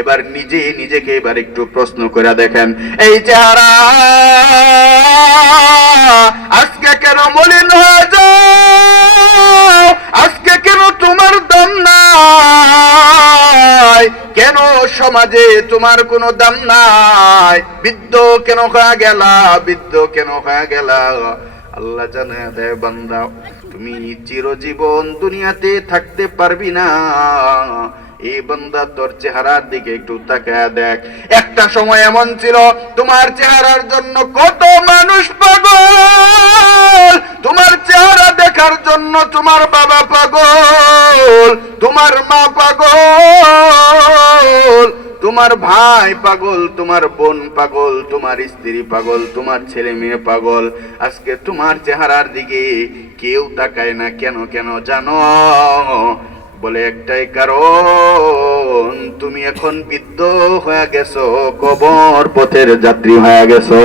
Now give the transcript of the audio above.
এবার নিজেকে এবার একটু প্রশ্ন করে দেখেন, এই চেহারা আজকে কেন মলিন হয়ে যাও? আজকে কেন তোমার দাম নাই? কেন সমাজে তোমার কোনো দাম নাই? বৃদ্ধ কেন হয়ে গেলা? বৃদ্ধ কেন হয়ে গেলা? আল্লাহ জানে দেয় বান্দা, তুমি চিরজীবন দুনিয়াতে থাকতে পারবি না। এই বান্দা তোর চেহারার দিকে একটু তাকায় দেখ। একটা সময় এমন ছিল তোমার চেহারার জন্য কত মানুষ পাগল, তোমার চেহারা দেখার জন্য তোমার বাবা পাগল, তোমার মা পাগল, তোমার ভাই পাগল, তোমার বোন পাগল, তোমার স্ত্রী পাগল, তোমার ছেলে মেয়ে পাগল। আজকে তোমার চেহারার দিকে কেউ তাকায় না। কেন কেন জানো? বলে একটাই কারণ, তুমি এখন বৃদ্ধ হয়ে গেছো, কবর পথের যাত্রী হয়ে গেছো।